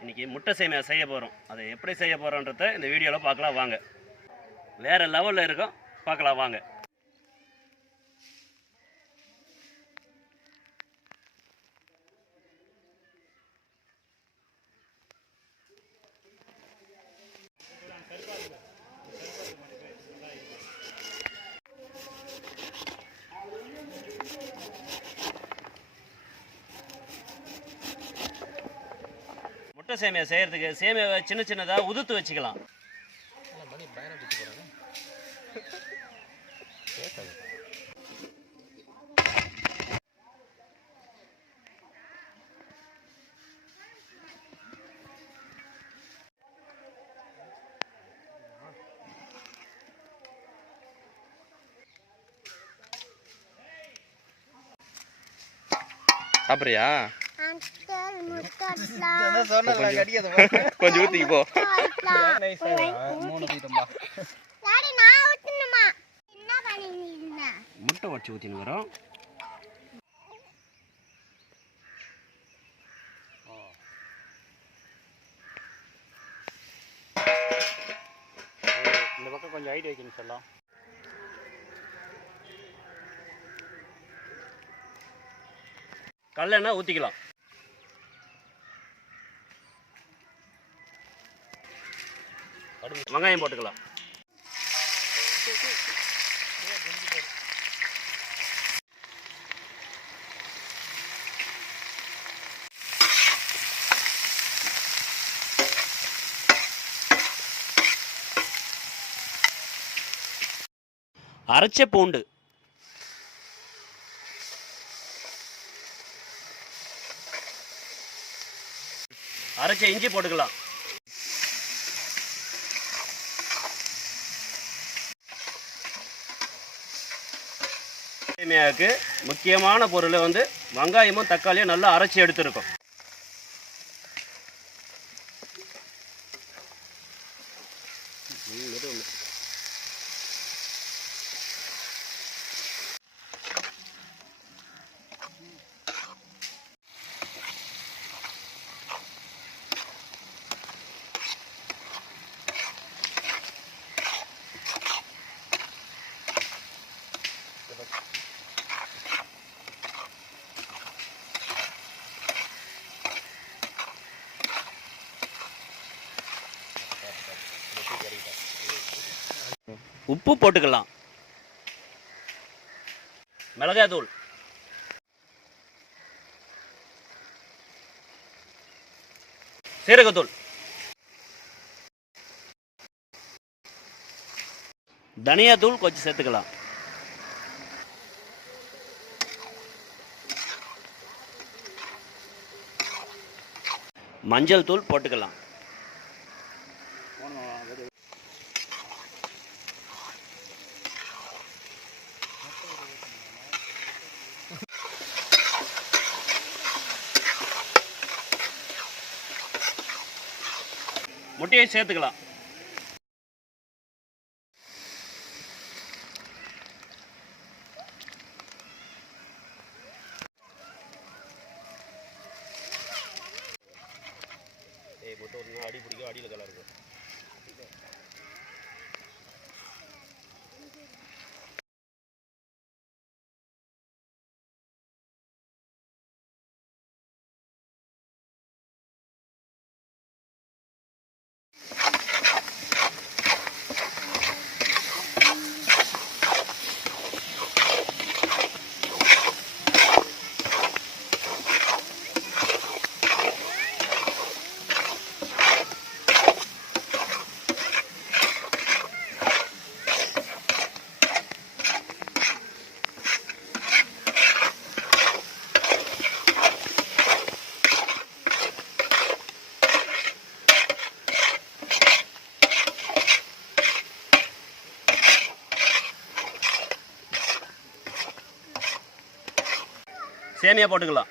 இன்னைக்கு முட்டை சேமியா செய்ய போகிறோம். அதை எப்படி செய்ய போகிறோன்றத இந்த வீடியோவில் பார்க்கலாம் வாங்க. வேறு லெவலில் இருக்கும், பார்க்கலாம் வாங்க. முட்டை சேமியா செய்கிறதுக்கு சேமியாவை சின்ன சின்னதாக உதுத்து வச்சுக்கலாம். சாப்பிட்றியா? கொஞ்சம் ஊத்திக்கு போ. முட்டை வச்சு ஊற்றின்னு வரோம். இந்த பக்கம் கொஞ்சம் ஹைட் வைக்கணும் சொல்லலாம். கல்லெண்ணெய் ஊற்றிக்கலாம். வெங்காயம் போட்டுக்கலாம். அரைச்ச பூண்டு, அரைச்ச இஞ்சி போட்டுக்கலாம். சேமியாவுக்கு முக்கியமான பொருள் வெங்காயமும் தக்காளியும் நல்லா அரைச்சி எடுத்துருக்கோம். உப்பு போட்டுக்கலாம். மிளகாய் தூள், சீரகத்தூள், தனியாத்தூள் கொஞ்சம் சேர்த்துக்கலாம். மஞ்சள் தூள் போட்டுக்கலாம். முட்டையை சேர்த்துக்கலாம். அடி பிடிக்கும், அடியில் கலர் இருக்கும். சேமியா போட்டுக்கலாம்.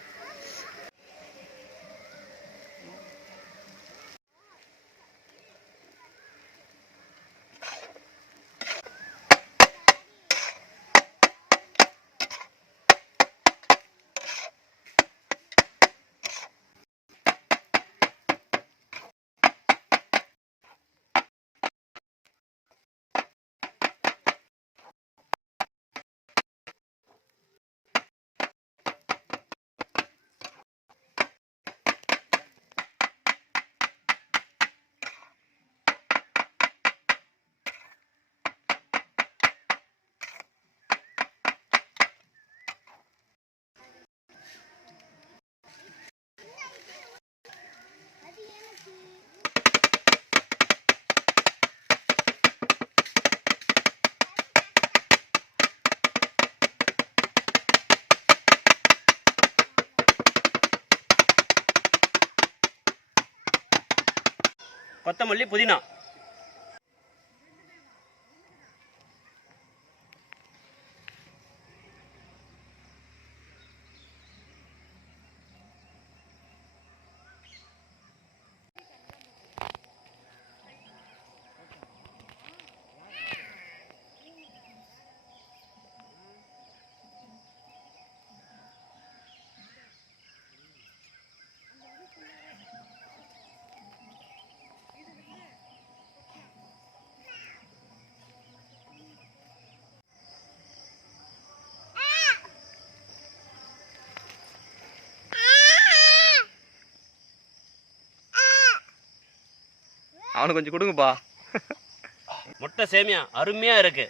கொத்தமல்லி, புதினா. அவனுக்கு கொஞ்சம் கொடுங்கப்பா. முட்டை சேமியா அருமையா இருக்கு.